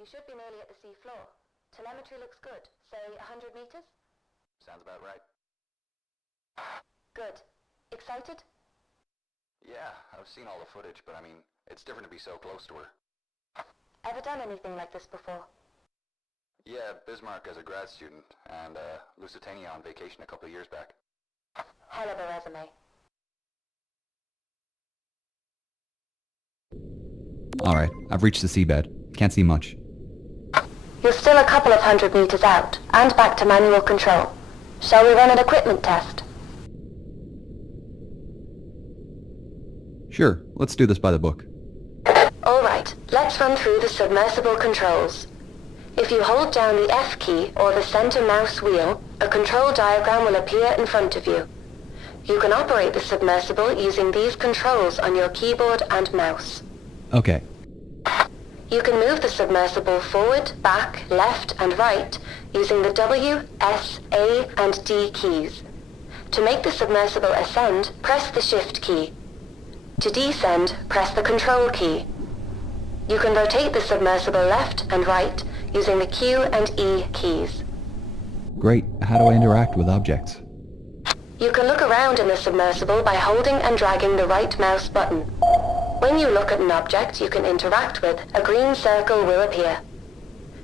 You should be nearly at the sea floor. Telemetry looks good. Say 100 meters? Sounds about right. Good. Excited? Yeah, I've seen all the footage, but I mean, it's different to be so close to her. Ever done anything like this before? Yeah, Bismarck as a grad student, and Lusitania on vacation a couple of years back. Hell of a resume. Alright, I've reached the seabed. Can't see much. You're still a couple of 100 meters out, and back to manual control. Shall we run an equipment test? Sure, let's do this by the book. Alright, let's run through the submersible controls. If you hold down the F key or the center mouse wheel, a control diagram will appear in front of you. You can operate the submersible using these controls on your keyboard and mouse. Okay. You can move the submersible forward, back, left, and right using the W, S, A, and D keys. To make the submersible ascend, press the Shift key. To descend, press the Control key. You can rotate the submersible left and right using the Q and E keys. Great. How do I interact with objects? You can look around in the submersible by holding and dragging the right mouse button. When you look at an object you can interact with, a green circle will appear.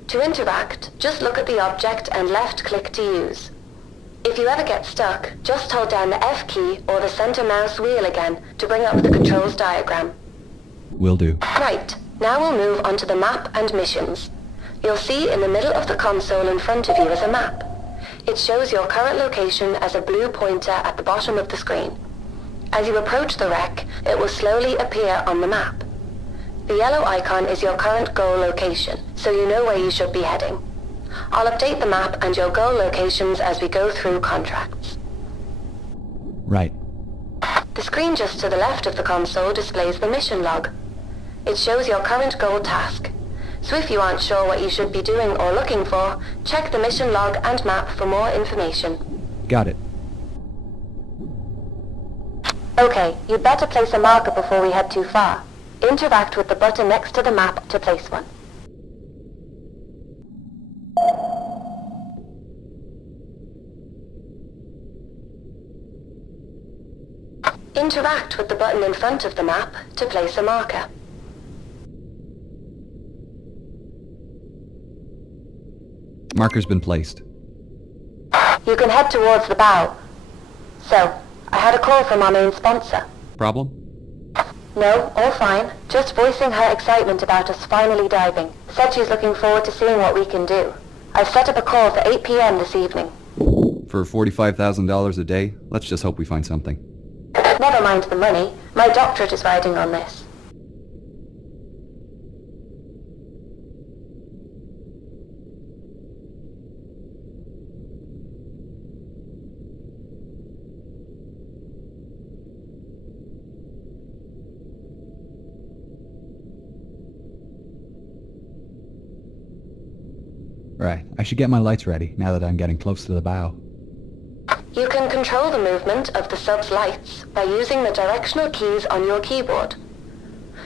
To interact, just look at the object and left-click to use. If you ever get stuck, just hold down the F key or the center mouse wheel again to bring up the controls diagram. Will do. Right, now we'll move on to the map and missions. You'll see in the middle of the console in front of you is a map. It shows your current location as a blue pointer at the bottom of the screen. As you approach the wreck, it will slowly appear on the map. The yellow icon is your current goal location, so you know where you should be heading. I'll update the map and your goal locations as we go through contracts. Right. The screen just to the left of the console displays the mission log. It shows your current goal task. So if you aren't sure what you should be doing or looking for, check the mission log and map for more information. Got it. Okay, you'd better place a marker before we head too far. Interact with the button next to the map to place one. Interact with the button in front of the map to place a marker. Marker's been placed. You can head towards the bow. So, I had a call from our main sponsor. Problem? No, all fine. Just voicing her excitement about us finally diving. Said she's looking forward to seeing what we can do. I've set up a call for 8 p.m. this evening. For $45,000 a day, let's just hope we find something. Never mind the money. My doctorate is riding on this. Right, I should get my lights ready now that I'm getting close to the bow. You can control the movement of the sub's lights by using the directional keys on your keyboard.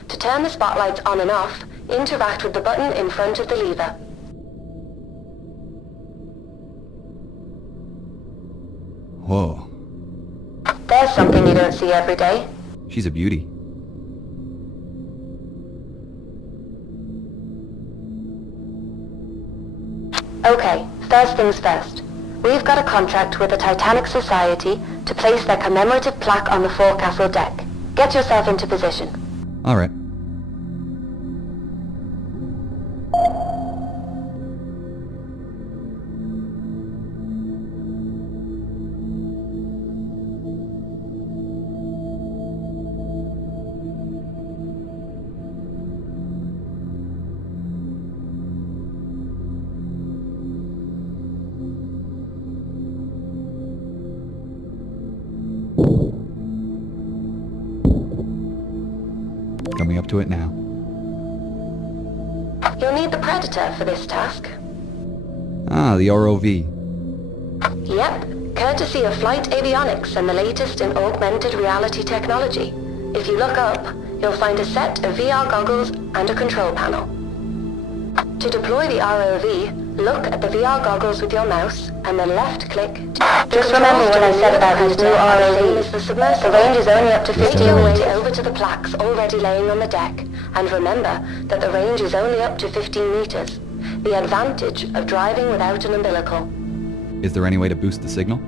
To turn the spotlights on and off, interact with the button in front of the lever. Whoa, There's something you don't see every day. she's a beauty. Okay, first things first. We've got a contract with the Titanic Society to place their commemorative plaque on the forecastle deck. Get yourself into position. Alright. Coming up to it now. You'll need the Predator for this task. Ah, the ROV. Yep, courtesy of Flight Avionics and the latest in augmented reality technology. If you look up, you'll find a set of VR goggles and a control panel. To deploy the ROV, look at the VR goggles with your mouse and then left-click. Just remember what I said about these new ROVs. The range is only up to 50 your way over to the plaques already laying on the deck. And remember that the range is only up to 15 meters. The advantage of driving without an umbilical. Is there any way to boost the signal?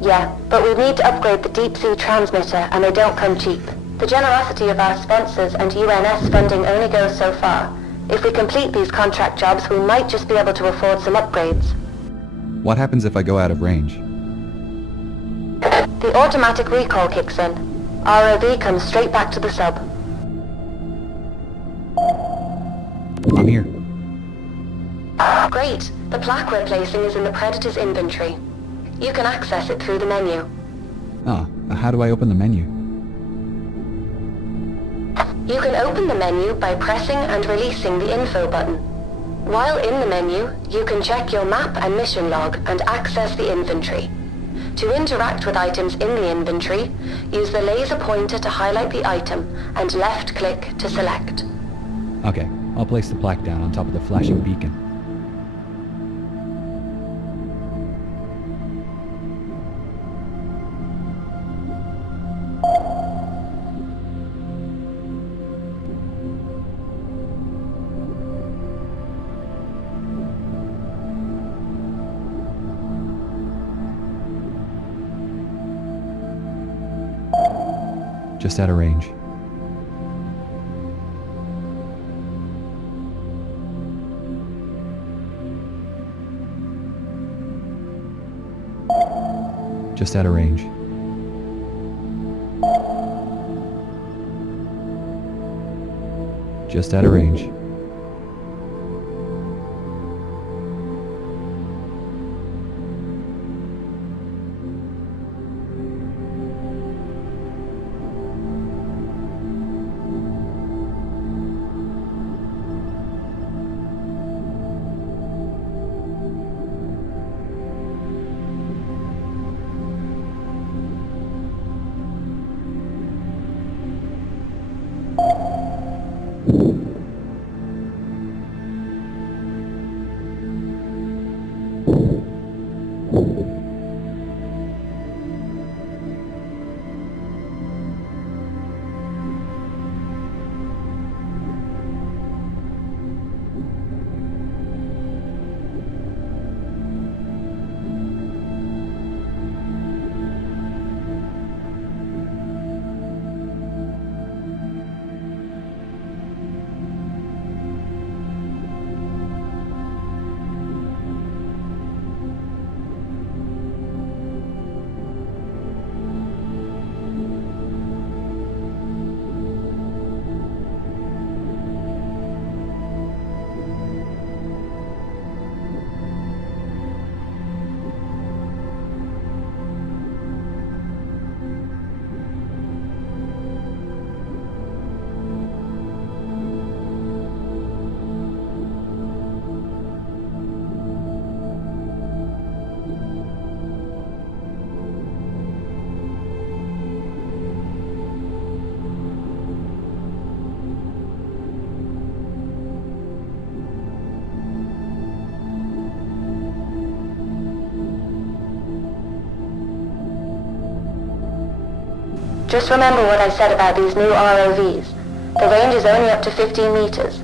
Yeah, but we need to upgrade the deep-sea transmitter and they don't come cheap. The generosity of our sponsors and UNS funding only goes so far. If we complete these contract jobs, we might just be able to afford some upgrades. What happens if I go out of range? The automatic recall kicks in. ROV comes straight back to the sub. I'm here. Great. The plaque we're placing is in the Predator's inventory. You can access it through the menu. Ah, how do I open the menu? You can open the menu by pressing and releasing the info button. While in the menu, you can check your map and mission log and access the inventory. To interact with items in the inventory, use the laser pointer to highlight the item and left-click to select. Okay, I'll place the plaque down on top of the flashing beacon. Just out of range. Just out of range. Just out of range. Just remember what I said about these new ROVs. The range is only up to 15 meters.